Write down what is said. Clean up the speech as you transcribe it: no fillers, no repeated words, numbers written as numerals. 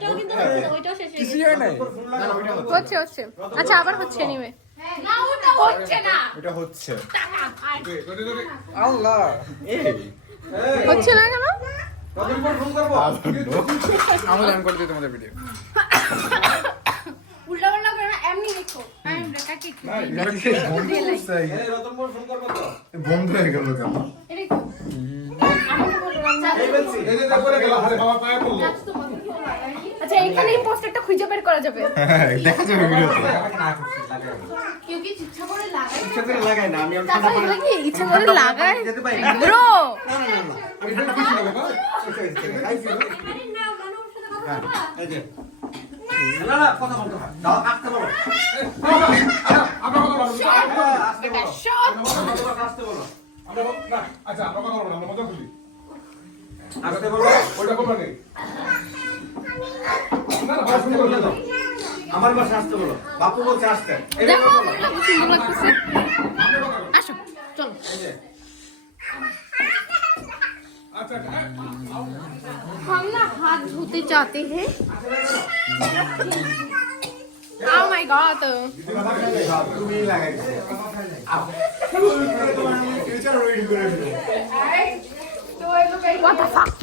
ওইটাও কিন্তু হচ্ছে না, ওইটাও শেষ হয়ে কিছুই গেছে। হয় নাই। হচ্ছে হচ্ছে আচ্ছা আবার হচ্ছে নিবে না ওটা হচ্ছে না। এটা হচ্ছে। টাকা। আল্লাহ এই হচ্ছে না কেন আমি অন করে দিই তোমাদের ভিডিও। উল্টাপাল্টা করে না, এমনি লিখো। আমি রেখা কি বন্ধ হয়ে গেল কেন? এটা কি? আমাকে বললাম না। আচ্ছা এখানে ইম্পোস্টারটা খুঁজে বের করা যাবে হ্যাঁ দেখা যাবে ভিডিওতে। কেউ কি ইচ্ছা করে লাগায়? টাকা এগুলো কি ইচ্ছে করে লাগায় ব্রো আরে না, মানুষ সাথে কথা বলবা। এটা সব আমার বাসা আসতে বলো, বাপু বলছে আসতে। দেখো আমাকে খুব সুন্দর লাগতেছে আসো চলো हम ना हाथ धोते जाते हैं Oh my god তুমি লাগাইছো। What the fuck